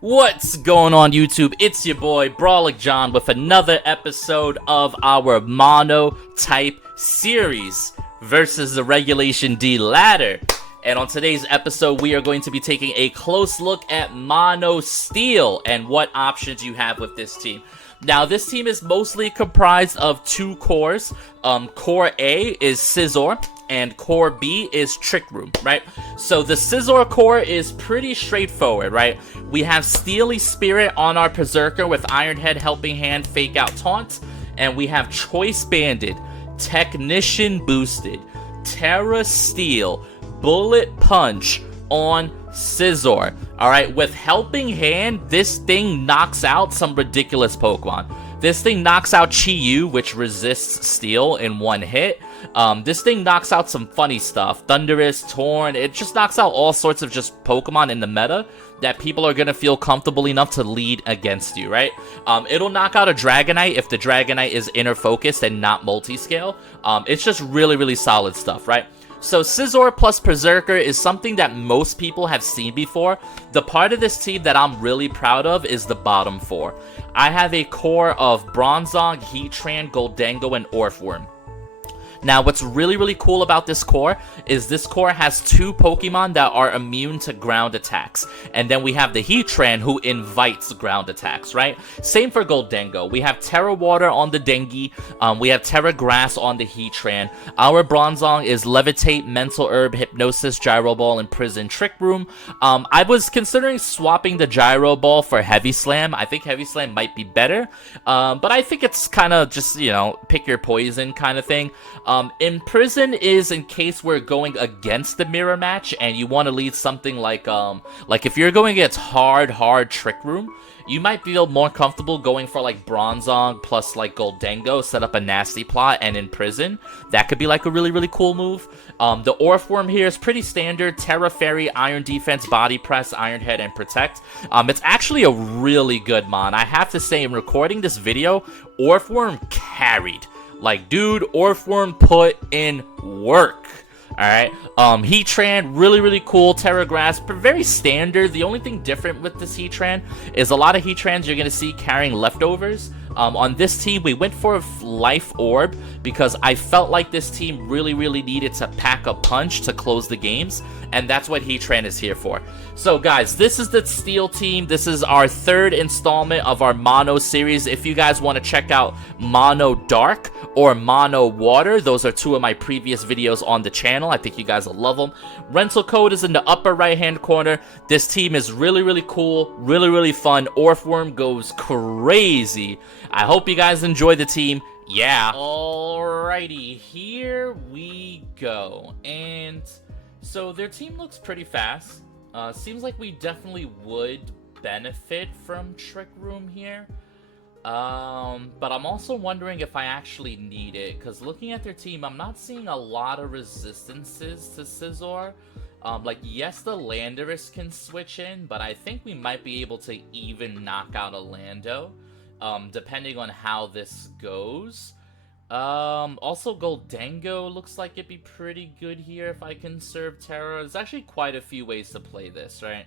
What's going on YouTube? It's your boy Brawlic John with another episode of our Mono type series versus the Regulation D ladder. And on today's episode, we are going to be taking a close look at Mono Steel and what options you have with this team. Now, this team is mostly comprised of two cores. Core A is Scizor, and Core B is Trick Room, right? So the Scizor core is pretty straightforward, right? We have Steely Spirit on our Berserker with Iron Head, Helping Hand, Fake Out Taunt, and we have Choice Banded, Technician Boosted, Terra Steel, Bullet Punch on Scizor. Alright, with Helping Hand, this thing knocks out some ridiculous Pokemon. This thing knocks out Chi-Yu, which resists Steel in one hit. This thing knocks out some funny stuff. Thundurus, Torn, it just knocks out all sorts of just Pokemon in the meta that people are going to feel comfortable enough to lead against you, right? It'll knock out a Dragonite if the Dragonite is inner focused and not multi-scale. It's just really, really solid stuff, right? So Scizor plus Berserker is something that most people have seen before. The part of this team that I'm really proud of is the bottom four. I have a core of Bronzong, Heatran, Goldengo, and Orthworm. Now, what's really, really cool about this core is this core has two Pokemon that are immune to ground attacks. And then we have the Heatran who invites ground attacks, right? Same for Goldengo. We have Terra Water on the Dengi. We have Terra Grass on the Heatran. Our Bronzong is Levitate, Mental Herb, Hypnosis, Gyro Ball, and Prison Trick Room. I was considering swapping the Gyro Ball for Heavy Slam. I think Heavy Slam might be better. But I think it's kind of just, you know, pick your poison kind of thing. Imprison is in case we're going against the mirror match and you want to lead something like if you're going against hard Trick Room, you might feel more comfortable going for like Bronzong plus like Goldengo, set up a nasty plot and Imprison. That could be like a really, really cool move. The Orthworm here is pretty standard. Terra Fairy, Iron Defense, Body Press, Iron Head, and Protect. It's actually a really good mon. I have to say, in recording this video, Orthworm carried. Like, dude, Orthworm put in work. Alright, Heatran, really, really cool. Terra Grass, very standard. The only thing different with this Heatran is a lot of Heatrans you're going to see carrying leftovers. On this team, we went for a Life Orb because I felt like this team really, really needed to pack a punch to close the games, and that's what Heatran is here for. So, guys, this is the Steel team. This is our third installment of our Mono series. If you guys want to check out Mono Dark or Mono Water, those are two of my previous videos on the channel. I think you guys will love them. Rental code is in the upper right-hand corner. This team is really, really cool, really, really fun. Orthworm goes crazy. I hope you guys enjoy the team. Yeah. Alrighty, here we go. And so their team looks pretty fast. Seems like we definitely would benefit from Trick Room here. But I'm also wondering if I actually need it, because looking at their team, I'm not seeing a lot of resistances to Scizor. Like, yes, the Landorus can switch in, but I think we might be able to even knock out a Lando, depending on how this goes. Also, Goldengo looks like it'd be pretty good here if I can serve Terra. There's actually quite a few ways to play this, right?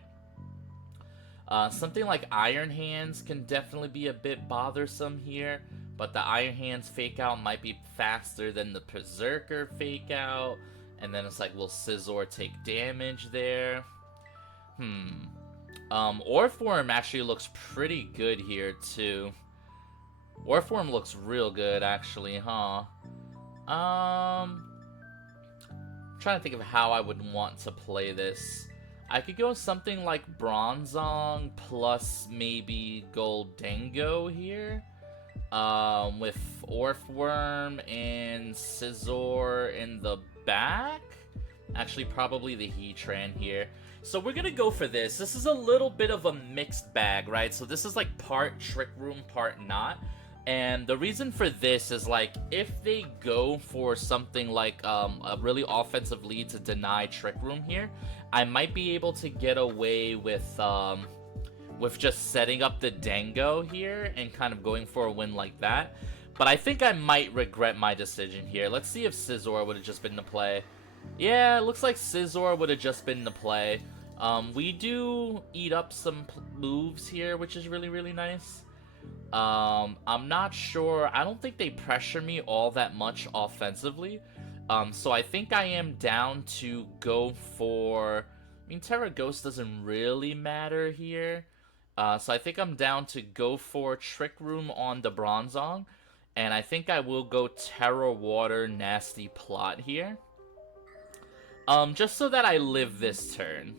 Something like Iron Hands can definitely be a bit bothersome here, but the Iron Hands Fake Out might be faster than the Berserker Fake Out, and then it's like, will Scizor take damage there? Orthworm actually looks pretty good here, too. Orthworm looks real good, actually, huh? Trying to think of how I would want to play this. I could go something like Bronzong plus maybe Goldengo here. With Orthworm and Scizor in the back. Actually, probably the Heatran here. So we're gonna go for this. This is a little bit of a mixed bag, right? So this is like part Trick Room, part not. And the reason for this is, like, if they go for something like a really offensive lead to deny Trick Room here, I might be able to get away with just setting up the Dango here and kind of going for a win like that. But I think I might regret my decision here. Let's see if Scizor would have just been the play. Yeah, it looks like Scizor would have just been the play. We do eat up some moves here, which is really, really nice. I'm not sure. I don't think they pressure me all that much offensively. So I think I am down to go for... I mean, Terra Ghost doesn't really matter here. So I think I'm down to go for Trick Room on the Bronzong. And I think I will go Terra Water Nasty Plot here. Just so that I live this turn.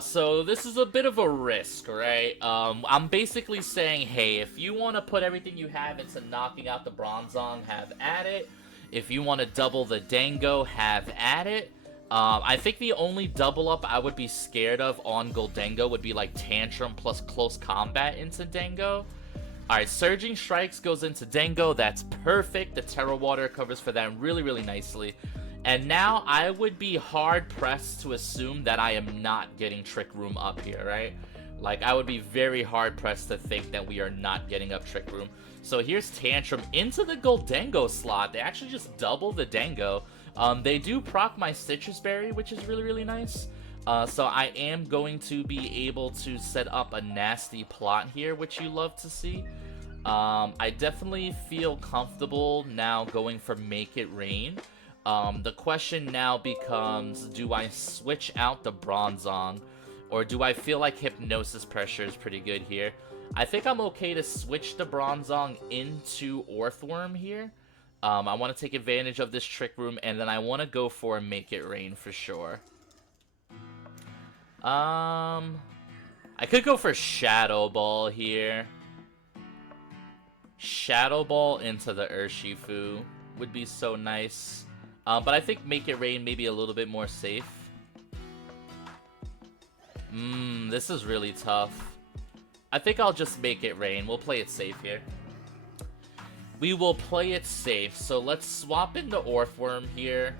So this is a bit of a risk, right? I'm basically saying, hey, if you want to put everything you have into knocking out the Bronzong, have at it. If you want to double the Dango, have at it. I think the only double up I would be scared of on GHOLDENGO would be like Tantrum plus Close Combat into Dango. Alright, Surging Strikes goes into Dango. That's perfect. The Terra Water covers for that really, really nicely. And now I would be hard-pressed to assume that I am not getting Trick Room up here, right? Like, I would be very hard-pressed to think that we are not getting up Trick Room. So here's Tantrum into the GHOLDENGO slot. They actually just double the Dango. They do proc my Citrus Berry, which is really, really nice. So I am going to be able to set up a nasty plot here, which you love to see. I definitely feel comfortable now going for Make It Rain. The question now becomes, do I switch out the Bronzong, or do I feel like Hypnosis Pressure is pretty good here? I think I'm okay to switch the Bronzong into Orthworm here. I want to take advantage of this Trick Room, and then I want to go for Make It Rain for sure. I could go for Shadow Ball here. Shadow Ball into the Urshifu would be so nice. But I think Make It Rain may be a little bit more safe. This is really tough. I think I'll just Make It Rain. We'll play it safe here. We will play it safe. So let's swap into Orthworm here.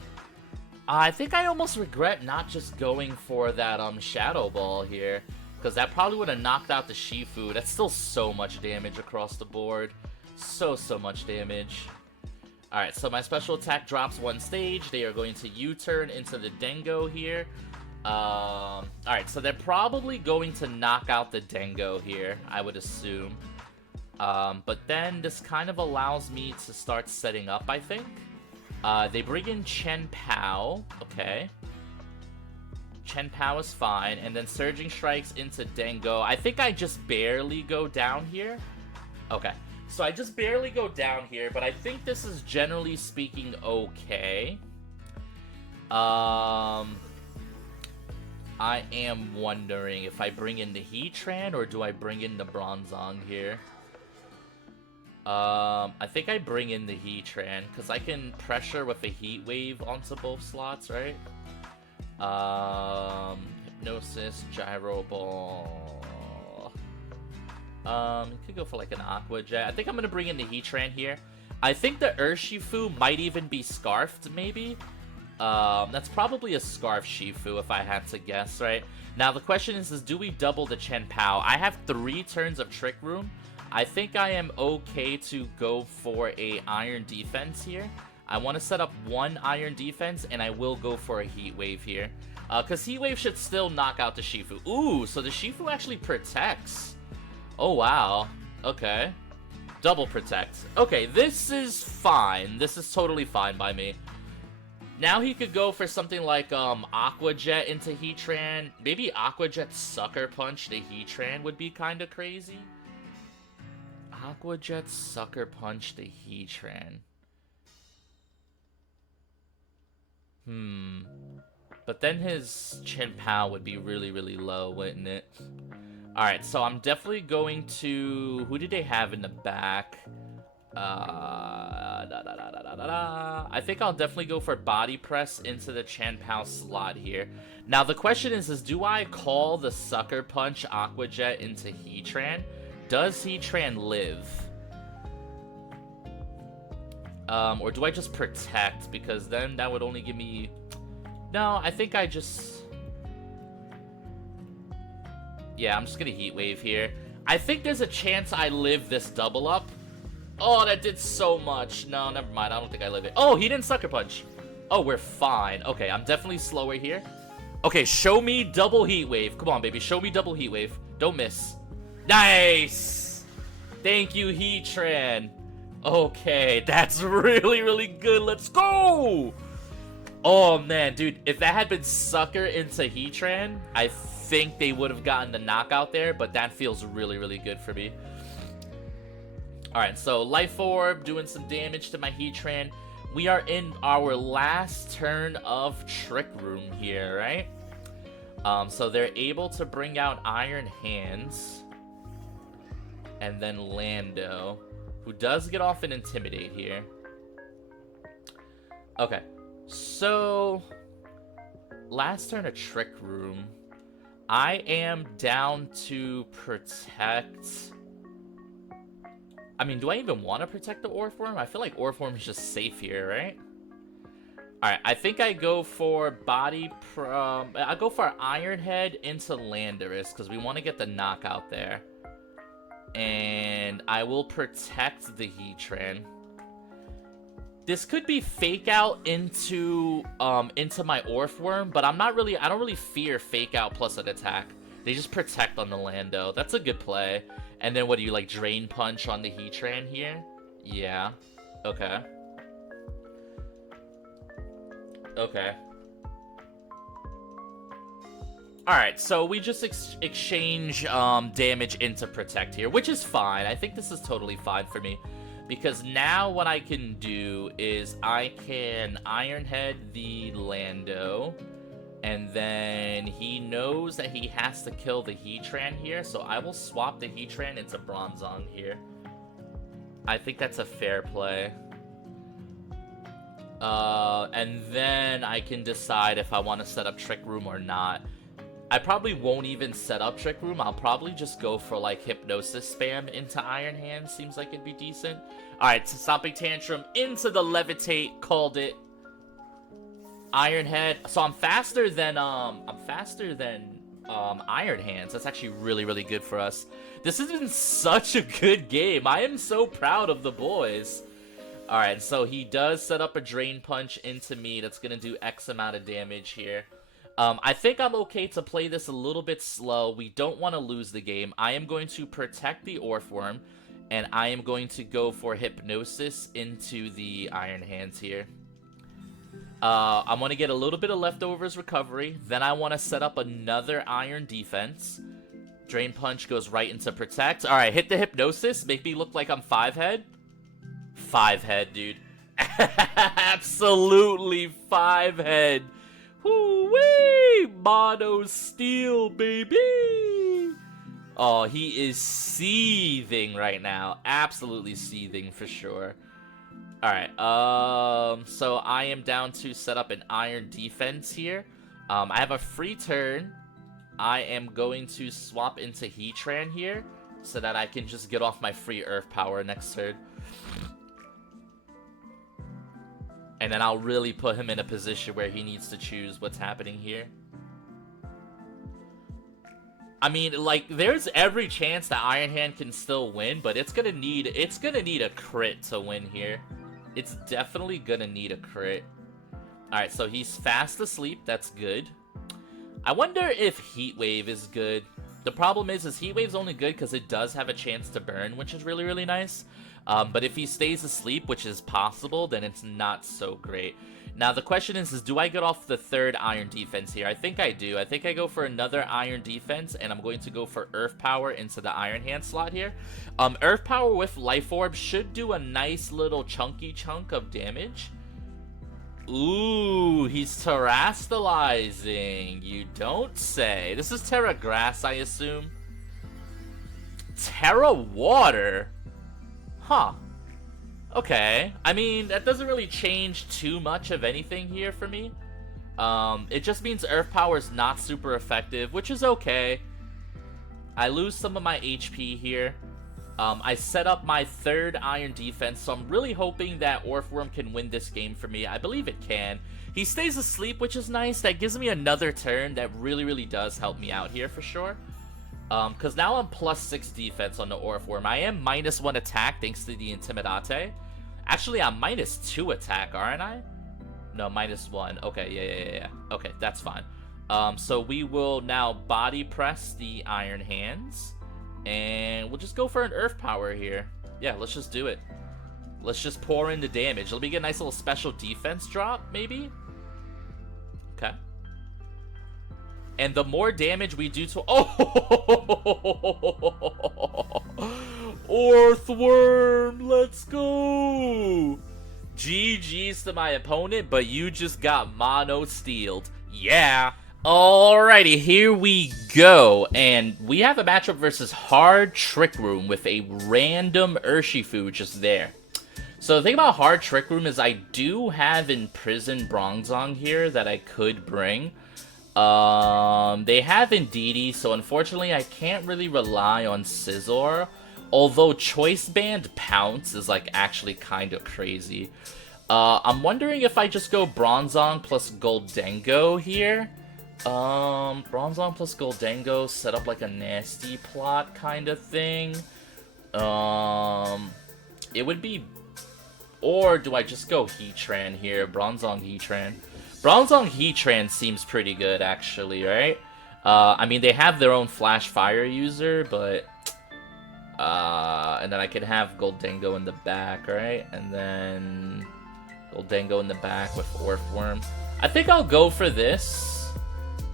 I think I almost regret not just going for that Shadow Ball here, because that probably would have knocked out the Shifu. That's still so much damage across the board. So much damage. Alright, so my special attack drops one stage. They are going to U-turn into the Dango here. Alright, so they're probably going to knock out the Dango here, I would assume. But then this kind of allows me to start setting up, I think. They bring in Chen Pao. Okay. Chen Pao is fine. And then Surging Strikes into Dango. I think I just barely go down here. Okay. So I just barely go down here, but I think this is generally speaking okay. I am wondering if I bring in the Heatran or do I bring in the Bronzong here? I think I bring in the Heatran, because I can pressure with a Heat Wave onto both slots, right? Hypnosis, Gyro Ball. You could go for like an Aqua Jet. I think I'm gonna bring in the Heatran here. I think the Urshifu might even be Scarfed, maybe. That's probably a Scarf Shifu if I had to guess, right? Now the question is do we double the Chen Pao? I have 3 turns of Trick Room. I think I am okay to go for a Iron Defense here. I want to set up 1 Iron Defense, and I will go for a Heat Wave here. Because Heat Wave should still knock out the Shifu. Ooh, so the Shifu actually protects. Oh, wow. Okay. Double protect. Okay, this is fine. This is totally fine by me. Now he could go for something like Aqua Jet into Heatran. Maybe Aqua Jet Sucker Punch the Heatran would be kind of crazy. Aqua Jet Sucker Punch the Heatran. But then his Chen Pao would be really, really low, wouldn't it? Alright, so I'm definitely going to... Who did they have in the back? I think I'll definitely go for Body Press into the Chen Pao slot here. Now, the question is do I call the Sucker Punch Aqua Jet into Heatran? Does Heatran live? Or do I just protect? Because then that would only give me... No, I think I just... Yeah, I'm just gonna Heat Wave here. I think there's a chance I live this double up. Oh, that did so much. No, never mind. I don't think I live it. Oh, he didn't Sucker Punch. Oh, we're fine. Okay, I'm definitely slower here. Okay, show me double heat wave. Come on, baby. Show me double heat wave. Don't miss. Nice! Thank you, Heatran. Okay, that's really, really good. Let's go! Oh, man, dude. If that had been Sucker into Heatran, I think they would have gotten the knockout there, but that feels really, really good for me. Alright, so Life Orb doing some damage to my Heatran. We are in our last turn of Trick Room here, right? So they're able to bring out Iron Hands. And then Lando, who does get off an Intimidate here. Okay, so last turn of Trick Room. I am down to protect... I mean, do I even want to protect the Orthworm? I feel like Orthworm is just safe here, right? Alright, I think I go for I go for Iron Head into Landorus, because we want to get the knockout there. And I will protect the Heatran. This could be Fake Out into my Orthworm, but I don't really fear Fake Out plus an attack. They just protect on the Lando. That's a good play. And then what do you, like, Drain Punch on the Heatran here? Yeah. Okay. Okay. Alright, so we just exchange damage into Protect here, which is fine. I think this is totally fine for me. Because now what I can do is I can Iron Head the Lando. And then he knows that he has to kill the Heatran here, so I will swap the Heatran into Bronzong here. I think that's a fair play. And then I can decide if I want to set up Trick Room or not. I probably won't even set up Trick Room. I'll probably just go for, like, Hypnosis spam into Iron Hand. Seems like it'd be decent. Alright, so Stomping Tantrum into the Levitate. Called it. Iron Head. So I'm faster than Iron Hands. That's actually really, really good for us. This has been such a good game. I am so proud of the boys. Alright, so he does set up a Drain Punch into me. That's going to do X amount of damage here. I think I'm okay to play this a little bit slow. We don't want to lose the game. I am going to protect the Orthworm. And I am going to go for Hypnosis into the Iron Hands here. I'm going to get a little bit of Leftovers recovery. Then I want to set up another Iron Defense. Drain Punch goes right into Protect. Alright, hit the Hypnosis. Make me look like I'm 5-head. 5-head, dude. Absolutely 5-head. Woo-wee! Mono Steel, baby! Oh, he is seething right now. Absolutely seething for sure. Alright, so I am down to set up an Iron Defense here. I have a free turn. I am going to swap into Heatran here so that I can just get off my free Earth Power next turn. And then I'll really put him in a position where he needs to choose what's happening here. I mean, like, there's every chance that Iron Hand can still win, but it's gonna need a crit to win here. It's definitely gonna need a crit. Alright, so he's fast asleep. That's good. I wonder if Heat Wave is good. The problem is Heat Wave's only good because it does have a chance to burn, which is really, really nice. But if he stays asleep, which is possible, then it's not so great. Now, the question is do I get off the third Iron Defense here? I think I do. I think I go for another Iron Defense, and I'm going to go for Earth Power into the Iron Hand slot here. Earth Power with Life Orb should do a nice little chunky chunk of damage. Ooh, he's terastallizing. You don't say. This is Terra Grass, I assume. Terra Water? Huh. Okay. I mean, that doesn't really change too much of anything here for me. It just means Earth Power is not super effective, which is okay. I lose some of my HP here. I set up my third Iron Defense, so I'm really hoping that Orthworm can win this game for me. I believe it can. He stays asleep, which is nice. That gives me another turn. That really, really does help me out here for sure. Because now I'm +6 defense on the Orthworm. I am -1 attack thanks to the Intimidate. Actually, I'm -2 attack, aren't I? No, -1. Okay, yeah. Okay, that's fine. So we will now body press the Iron Hands, and we'll just go for an Earth Power here. Yeah, let's just do it. Let's just pour in the damage. Let me get a nice little special defense drop, maybe? Okay. And the more damage we do to... Oh! Earthworm! Let's go! GG's to my opponent, but you just got mono-steeled. Yeah! Alrighty, here we go. And we have a matchup versus Hard Trick Room with a random Urshifu just there. So the thing about Hard Trick Room is I do have Imprisoned Bronzong here that I could bring. They have Indeedee, so unfortunately I can't really rely on Scizor. Although Choice Band Pounce is like actually kind of crazy. I'm wondering if I just go Bronzong plus Goldengo here. Bronzong plus Goldengo, set up like a nasty plot kind of thing. It would be... Or do I just go Heatran here? Bronzong Heatran. Bronzong Heatran seems pretty good, actually, right? I mean, they have their own Flash Fire user, but... and then I could have Goldengo in the back, right? And then... Goldengo in the back with Earthworm. I think I'll go for this.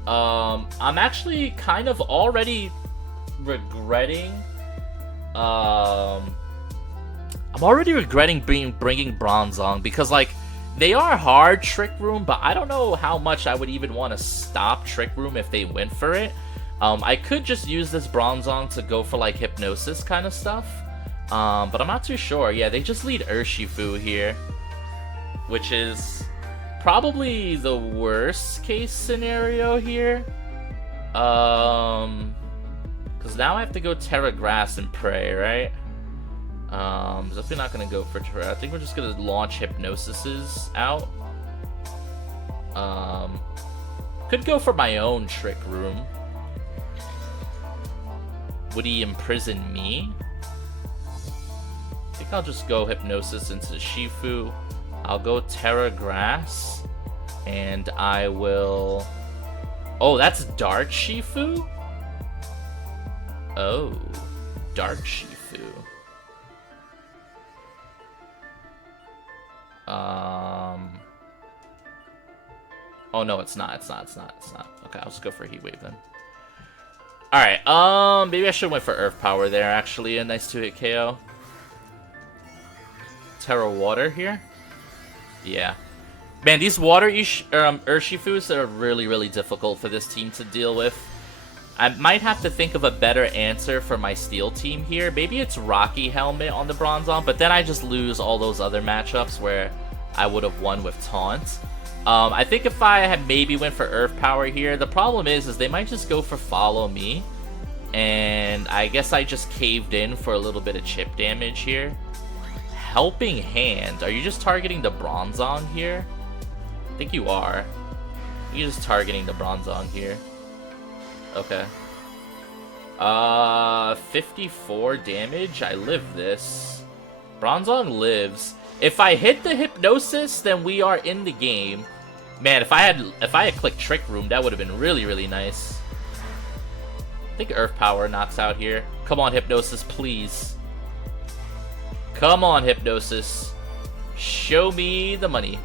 I'm actually kind of already regretting... I'm already regretting bringing Bronzong because, like, they are hard Trick Room, but I don't know how much I would even want to stop Trick Room if they went for it. I could just use this Bronzong to go for, like, Hypnosis kind of stuff, but I'm not too sure. Yeah, they just lead Urshifu here, which is probably the worst case scenario here. Because now I have to go Terra Grass and pray, right? Definitely not gonna go for Terra. I think we're just gonna launch Hypnosises out. Could go for my own Trick Room. Would he imprison me? I think I'll just go Hypnosis into Shifu. I'll go Terra Grass. And I will... Oh, that's Dark Shifu? Oh, Dark Shifu. Oh no, it's not. Okay, I'll just go for Heat Wave then. Alright, maybe I should have went for Earth Power there, actually. A nice 2-hit KO. Terra Water here? Yeah. Man, these Water Urshifus are really, really difficult for this team to deal with. I might have to think of a better answer for my Steel team here. Maybe it's Rocky Helmet on the Bronzong, but then I just lose all those other matchups where I would have won with Taunt. I think if I had maybe went for Earth Power here, the problem is they might just go for Follow Me. And I guess I just caved in for a little bit of chip damage here. Helping Hand. Are you just targeting the Bronzong here? I think you are. You're just targeting the Bronzong here. Okay. 54 damage. I live this. Bronzong lives. If I hit the Hypnosis, then we are in the game. Man, if I had clicked Trick Room, that would have been really, really nice. I think Earth Power knocks out here. Come on, Hypnosis, please. Come on, Hypnosis. Show me the money.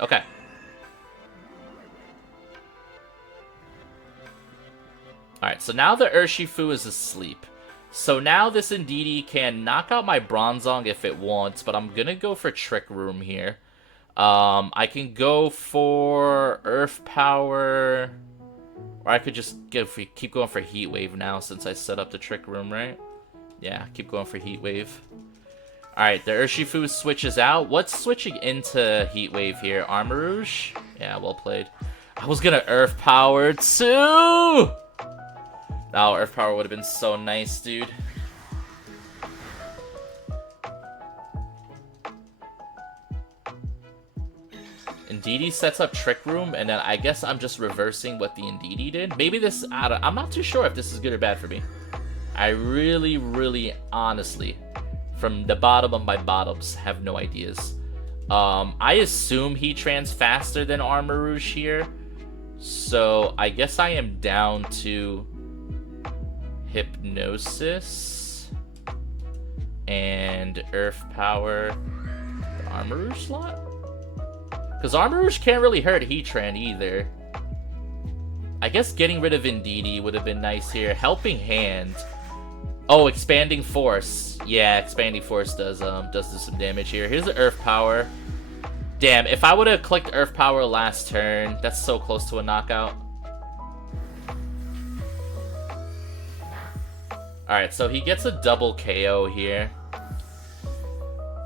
Okay. Alright, so now the Urshifu is asleep. So now this Indeedee can knock out my Bronzong if it wants, but I'm gonna go for Trick Room here. I can go for Earth Power, or I could just keep going for Heat Wave now since I set up the Trick Room, right? Yeah, keep going for Heat Wave. Alright, the Urshifu switches out. What's switching into Heat Wave here? Armarouge? Yeah, well played. I was gonna Earth Power too! Oh, Earth Power would have been so nice, dude. Indeedee sets up Trick Room, and then I guess I'm just reversing what the Indeedee did. Maybe this... I'm not too sure if this is good or bad for me. I really, really, honestly, from the bottom of my bottoms, have no ideas. I assume Heatran's faster than Armarouge here. So I guess I am down to Hypnosis and Earth Power the Armarouge slot? Because Armarouge can't really hurt Heatran either. I guess getting rid of Indeedee would have been nice here. Helping Hand. Oh, Expanding Force. Yeah, Expanding Force does do some damage here. Here's the Earth Power. Damn, if I would have clicked Earth Power last turn, that's so close to a knockout. Alright, so he gets a double KO here.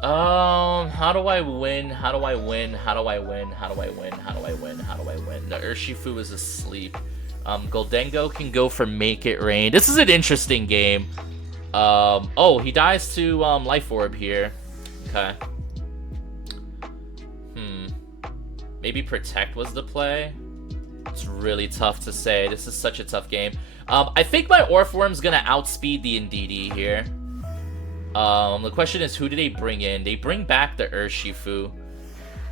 How do I win? How do I win? How do I win? How do I win? How do I win? How do I win? The Urshifu is asleep. Gholdengo can go for Make It Rain. This is an interesting game. Oh, he dies to Life Orb here. Okay. Maybe Protect was the play. It's really tough to say. This is such a tough game. I think my Orthworm's gonna outspeed the Indeedee here. The question is, who do they bring in? They bring back the Urshifu.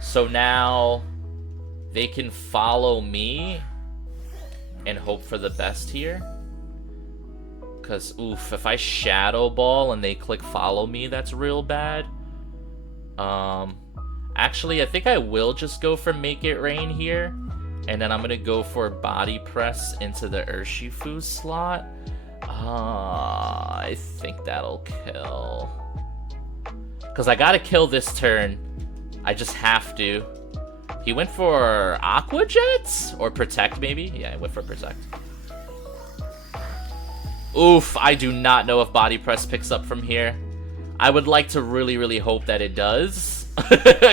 So now they can follow me and hope for the best here. Because, oof, if I Shadow Ball and they click follow me, that's real bad. Actually, I think I will just go for Make It Rain here. And then I'm going to go for Body Press into the Urshifu slot. I think that'll kill. Because I got to kill this turn. I just have to. He went for Aqua Jets? Or Protect, maybe? Yeah, I went for Protect. Oof, I do not know if Body Press picks up from here. I would like to really, really hope that it does.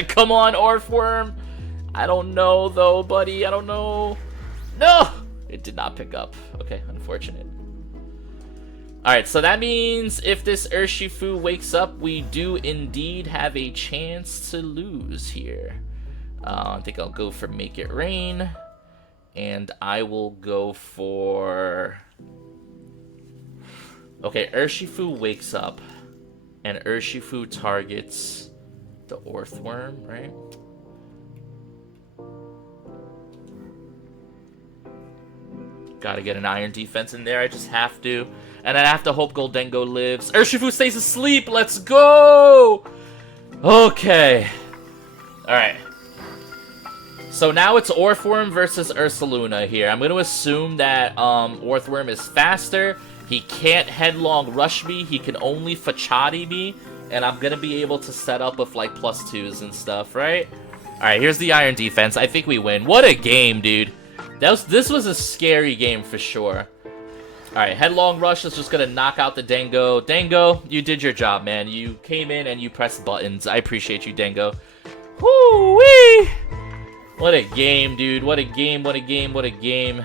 Come on, Orthworm. I don't know, though, buddy. I don't know. No! It did not pick up. Okay, unfortunate. Alright, so that means if this Urshifu wakes up, we do indeed have a chance to lose here. I think I'll go for Make It Rain. And I will go for... Okay, Urshifu wakes up. And Urshifu targets the Orthworm, right? Gotta get an Iron Defense in there. I just have to. And I have to hope Gholdengo lives. Urshifu stays asleep. Let's go! Okay. Alright. So now it's Orthworm versus Ursaluna here. I'm going to assume that Orthworm is faster. He can't Headlong Rush me. He can only Fachati me. And I'm going to be able to set up with like +2s and stuff, right? Alright, here's the Iron Defense. I think we win. What a game, dude. This was a scary game for sure. Alright, Headlong Rush is just gonna knock out the Dango. Dango, you did your job, man. You came in and you pressed buttons. I appreciate you, Dango. Woo-wee! What a game, dude. What a game, what a game, what a game.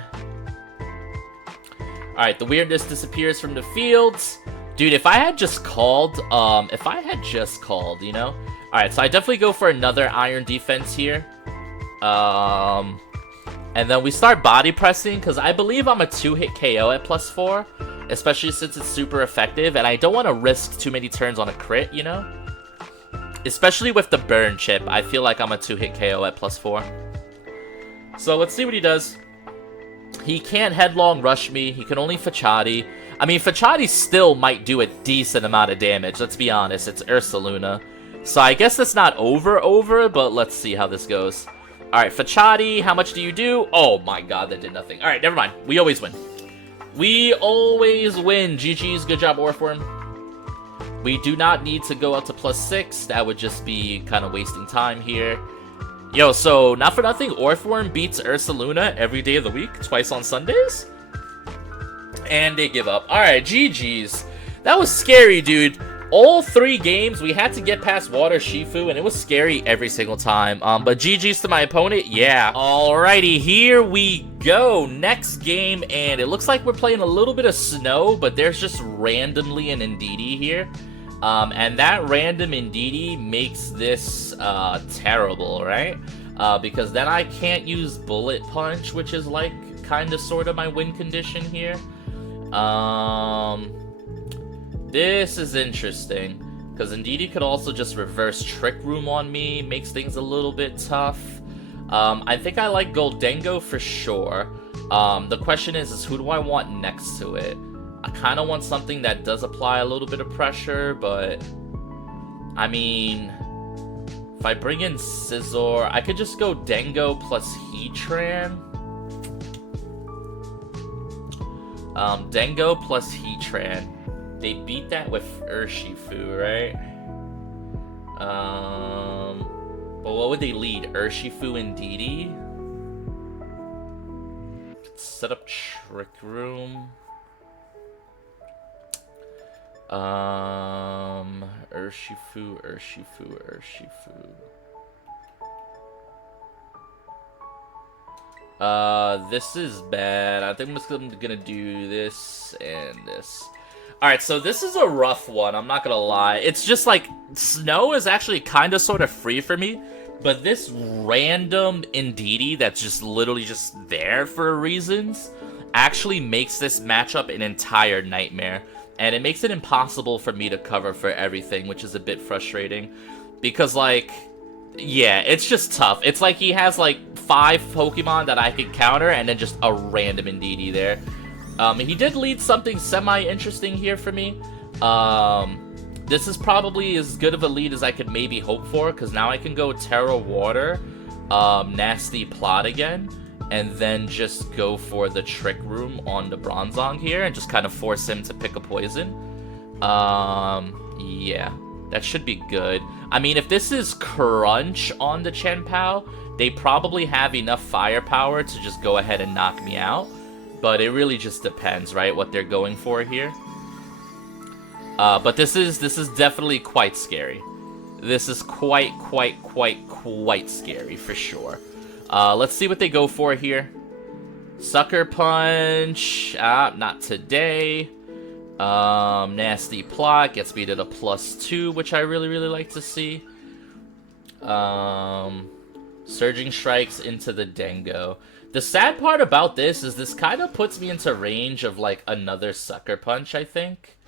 Alright, the weirdness disappears from the fields. Dude, if I had just called, you know? Alright, so I definitely go for another Iron Defense here. And then we start body pressing, because I believe I'm a 2-hit KO at +4. Especially since it's super effective, and I don't want to risk too many turns on a crit, you know? Especially with the burn chip, I feel like I'm a 2-hit KO at +4. So let's see what he does. He can't Headlong Rush me, he can only Fachati. I mean, Fachati still might do a decent amount of damage, let's be honest, it's Ursaluna. So I guess that's not over, but let's see how this goes. Alright, Fachati, how much do you do? Oh my god, that did nothing. Alright, never mind. We always win. We always win. GG's, good job, Orthworm. We do not need to go up to +6. That would just be kind of wasting time here. Yo, so, not for nothing, Orthworm beats Ursaluna every day of the week, twice on Sundays. And they give up. Alright, GG's. That was scary, dude. All 3 games, we had to get past Water Shifu, and it was scary every single time. But GG's to my opponent, yeah. Alrighty, here we go. Next game, and it looks like we're playing a little bit of Snow, but there's just randomly an Indeedee here. And that random Indeedee makes this terrible, right? Because then I can't use Bullet Punch, which is like kind of sort of my win condition here. This is interesting. Because Indeedee could also just reverse Trick Room on me, makes things a little bit tough. I think I like Goldengo for sure. The question is who do I want next to it? I kind of want something that does apply a little bit of pressure, but... I mean... If I bring in Scizor, I could just go Dengo plus Heatran. Dengo plus Heatran. They beat that with Urshifu, right? But what would they lead? Urshifu and Indeedee? Set up Trick Room. Urshifu. This is bad. I think I'm just gonna do this and this. Alright, so this is a rough one, I'm not gonna lie. It's just like, Snow is actually kind of sort of free for me, but this random Indeedee that's just literally just there for reasons actually makes this matchup an entire nightmare. And it makes it impossible for me to cover for everything, which is a bit frustrating. Because, like, yeah, it's just tough. It's like he has, like, 5 Pokemon that I could counter, and then just a random Indeedee there. He did lead something semi-interesting here for me. This is probably as good of a lead as I could maybe hope for, because now I can go Terra Water, Nasty Plot again, and then just go for the Trick Room on the Bronzong here, and just kind of force him to pick a poison. Yeah, that should be good. I mean, if this is Crunch on the Chien-Pao, they probably have enough firepower to just go ahead and knock me out. But it really just depends, right, what they're going for here. But this is definitely quite scary. This is quite scary for sure. Let's see what they go for here. Sucker Punch. Not today. Nasty Plot gets me to the +2, which I really like to see. Surging Strikes into the Dengo. The sad part about this is this kind of puts me into range of, like, another Sucker Punch, I think.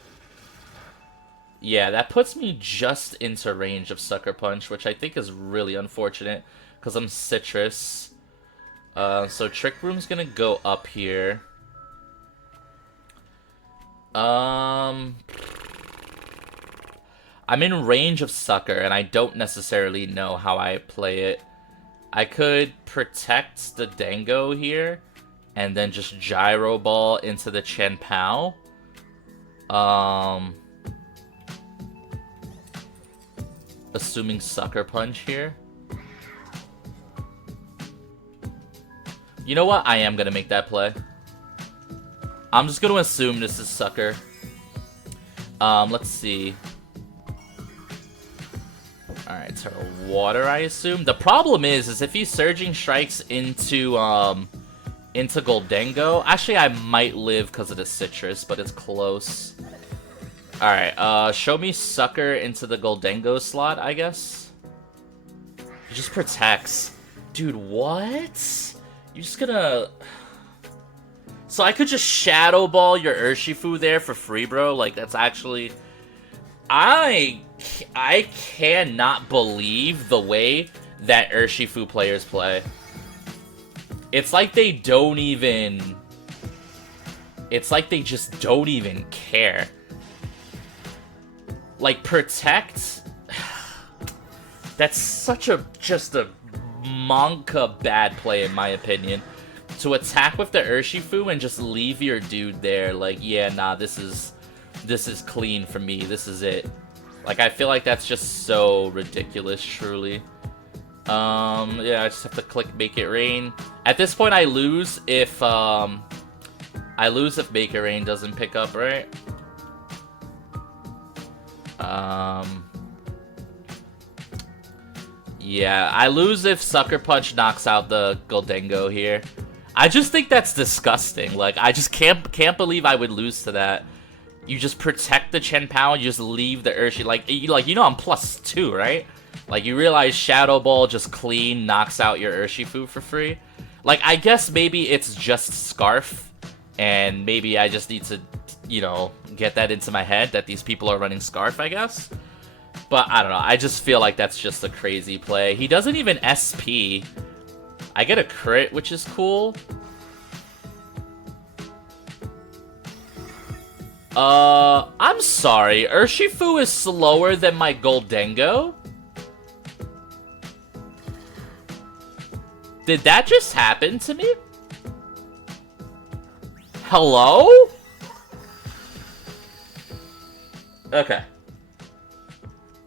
Yeah, that puts me just into range of Sucker Punch, which I think is really unfortunate, because I'm Citrus. So Trick Room's gonna go up here. I'm in range of Sucker, and I don't necessarily know how I play it. I could protect the Dengo here, and then just Gyro Ball into the Chien-Pao. Assuming Sucker Punch here. You know what? I am gonna make that play. I'm just gonna assume this is Sucker. Let's see. Alright, Terra Water, I assume. The problem is if he's Surging Strikes into Goldengo. Actually, I might live because of the Citrus, but it's close. Alright, show me Sucker into the Goldengo slot, I guess. He just protects. Dude, what? You're just gonna... So I could just Shadow Ball your Urshifu there for free, bro? Like, that's actually... I cannot believe the way that Urshifu players play. It's like they don't even... It's like they just don't even care. Like, Protect... That's such a... just a monka bad play, in my opinion. To attack with the Urshifu and just leave your dude there. Like, yeah, nah, this is clean for me. This is it. Like, I feel like that's just so ridiculous, truly. Yeah, I just have to click Make It Rain. At this point, I lose if Make It Rain doesn't pick up, right? Yeah, I lose if Sucker Punch knocks out the Goldengo here. I just think that's disgusting. Like, I just can't believe I would lose to that. You just protect the Chien-Pao and you just leave the Urshi. Like, you know I'm +2, right? Like, you realize Shadow Ball just clean knocks out your Urshifu for free. Like, I guess maybe it's just Scarf, and maybe I just need to, you know, get that into my head that these people are running Scarf, I guess. But I don't know. I just feel like that's just a crazy play. He doesn't even SP. I get a crit, which is cool. I'm sorry. Urshifu is slower than my Goldengo? Did that just happen to me? Hello? Okay.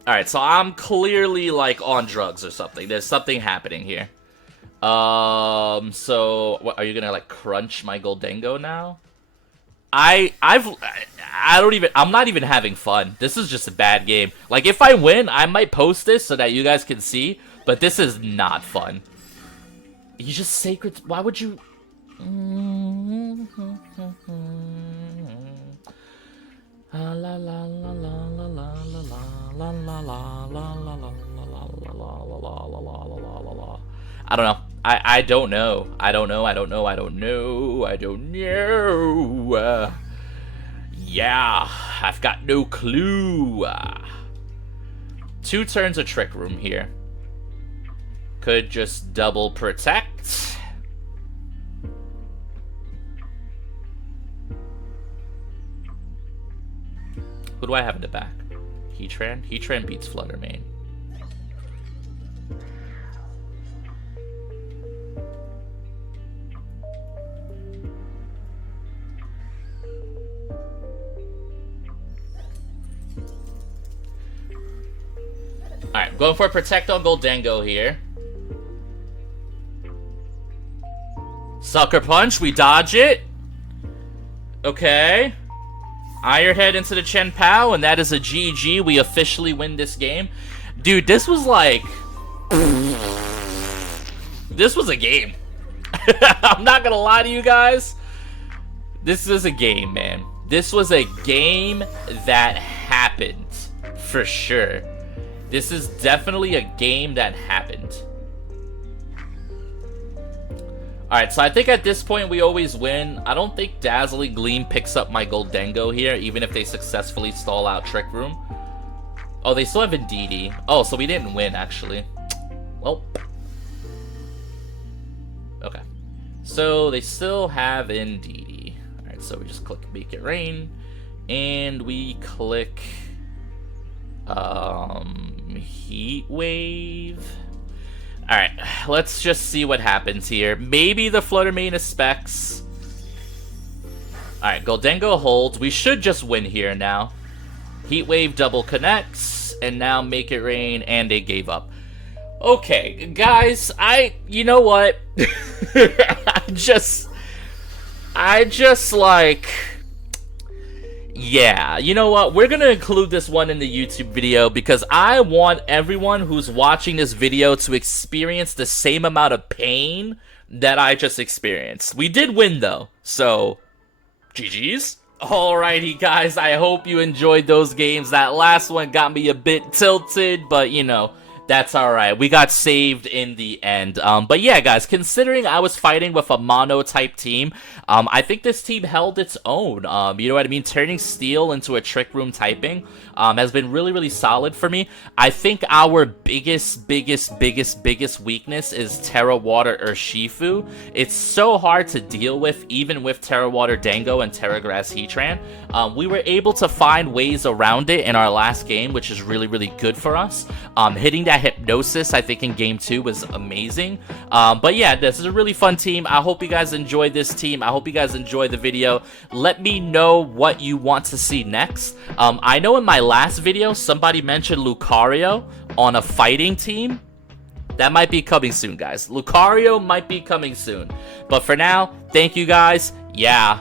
Alright, so I'm clearly, like, on drugs or something. There's something happening here. So, what, are you gonna, like, crunch my Goldengo now? I'm not even having fun. This is just a bad game. Like, if I win, I might post this so that you guys can see, but this is not fun. You just sacred... Why would you... I don't know. I don't know. I don't know. Yeah, I've got no clue. 2 turns of Trick Room here. Could just double protect. Who do I have in the back? Heatran? Heatran beats Flutter Mane. Alright, going for a Protect on Goldengo here. Sucker Punch, we dodge it. Okay. Iron Head into the Chen Pao, and that is a GG. We officially win this game. Dude, this was like... This was a game. I'm not gonna lie to you guys. This is a game, man. This was a game that happened. For sure. This is definitely a game that happened. Alright, so I think at this point we always win. I don't think Dazzling Gleam picks up my Goldengo here, even if they successfully stall out Trick Room. Oh, they still have Indeedee. Oh, so we didn't win, actually. Well. Okay. So they still have Indeedee. Alright, so we just click Make It Rain. And we click... Heat Wave. Alright, let's just see what happens here. Maybe the Flutter Mane is Specs. Alright, Goldengo holds. We should just win here now. Heat Wave double connects, and now Make It Rain, and they gave up. Okay, guys, you know what? I just like... Yeah, you know what? We're gonna include this one in the YouTube video because I want everyone who's watching this video to experience the same amount of pain that I just experienced. We did win though, so GG's. Alrighty guys, I hope you enjoyed those games. That last one got me a bit tilted, but you know, that's alright. We got saved in the end. But yeah, guys, considering I was fighting with a mono-type team, I think this team held its own. You know what I mean? Turning Steel into a Trick Room typing has been really, really solid for me. I think our biggest weakness is Terra Water Urshifu. It's so hard to deal with, even with Terra Water Dango and Terra Grass Heatran. We were able to find ways around it in our last game, which is really, really good for us. Hitting that Hypnosis, I think, in Game 2 was amazing. But yeah, this is a really fun team. I hope you guys enjoyed this team. I hope you guys enjoyed the video. Let me know what you want to see next. I know in my last video, somebody mentioned Lucario on a fighting team. That might be coming soon, guys. Lucario might be coming soon. But for now, thank you guys. Yeah.